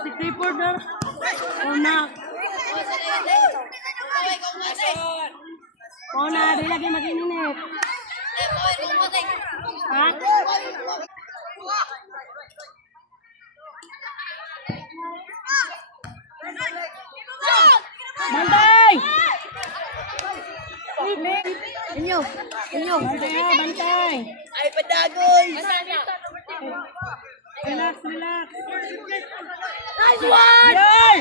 Si Clifford na. Di lagi mag-ininit. Ha? Bantay! Inyo. Bantay! Ay, padagoy! Relax. Nice one! Yay!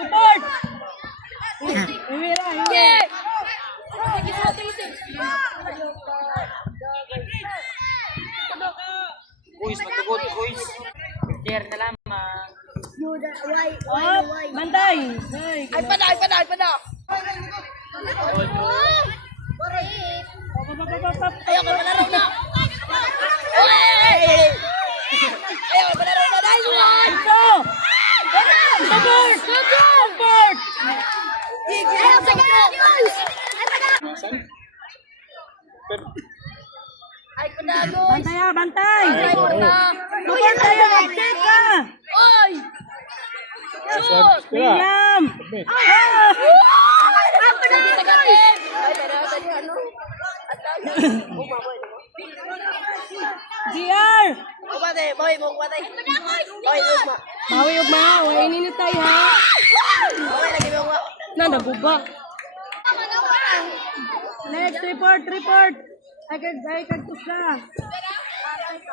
Support! Iwira. Yeah! Boys, matugot, boys. Share na lamang. Bantay! Ay, pada! Ayaw ka malaro na! Ayaw ka malaro na! Nice one! Ito! Support! Ayaw sa guys! Ay, padagoy! Bantay! Ay, padagoy! Support tayo! Update ka! Oy! Shoot! William! Ang padagoy! Ay, tadi ano? GR! Bumate, boy, bumate. Boy, lugma. Bawi ugma, way ininit tayo ha. Boy, lagi mo. Nabuba. Next, report. I can push na.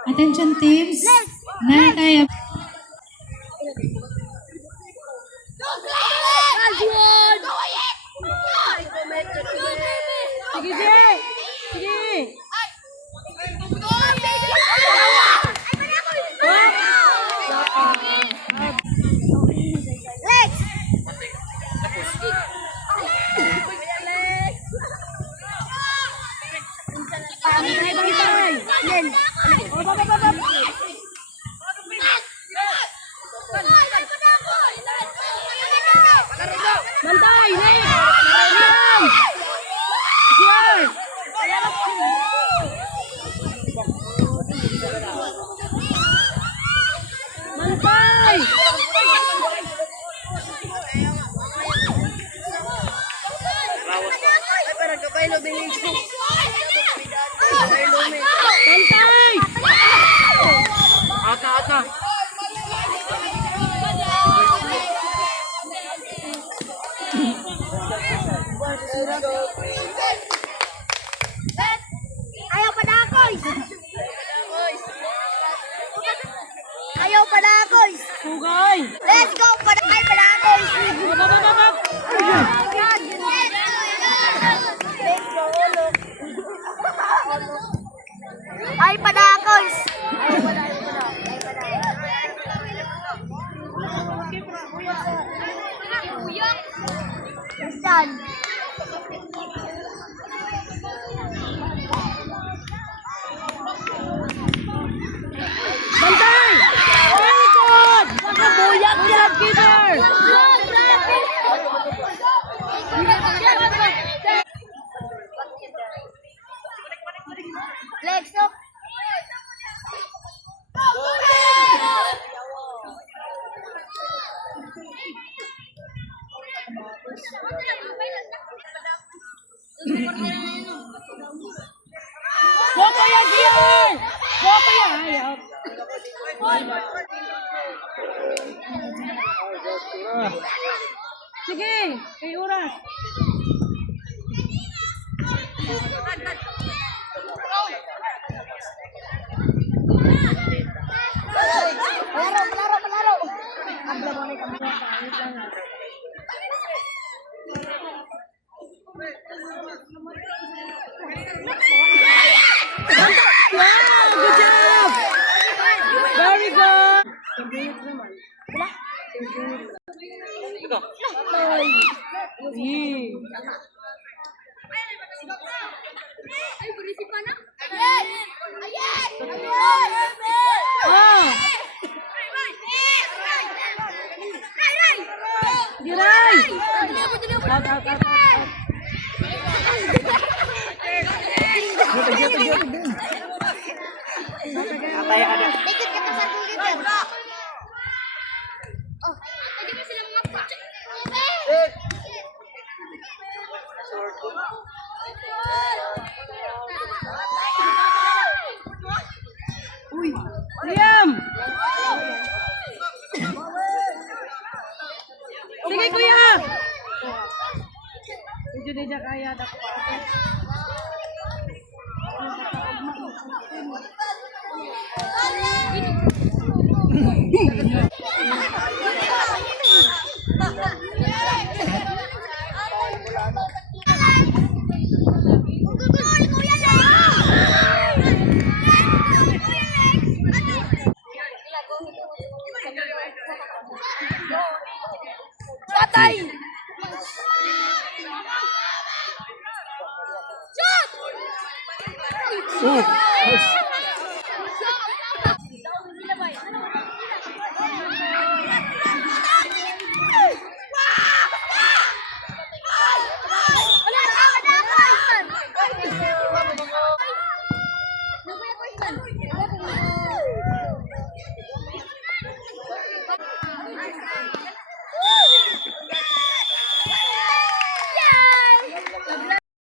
Attention teams. Na tayo. Sige, Jay! Sige! Bantay! William! Here! Bantay! Ay, parang kapay lo bilis. Bantay! Ata. Ayaw padagoy! Ayaw padagoy! Sugay! Let's go! Padagoy! Babababab! Let's go! Ay, padagoy! Saan? Bantay! Very good! Nakabuyat yan, keeper! Let's go! Go Kuya Gian! Go Kuya! Ayaw. Sige, kay oras. Wow, good job! Very good! Ito. Oh! Giray! Out, out, out, out. Atay ka na. Dikit ka sa dulit yan. Oh, pwede mo silang mapa. Liam! Sige kuya! Medyo di siya kaya dapat. Patay! Shoot!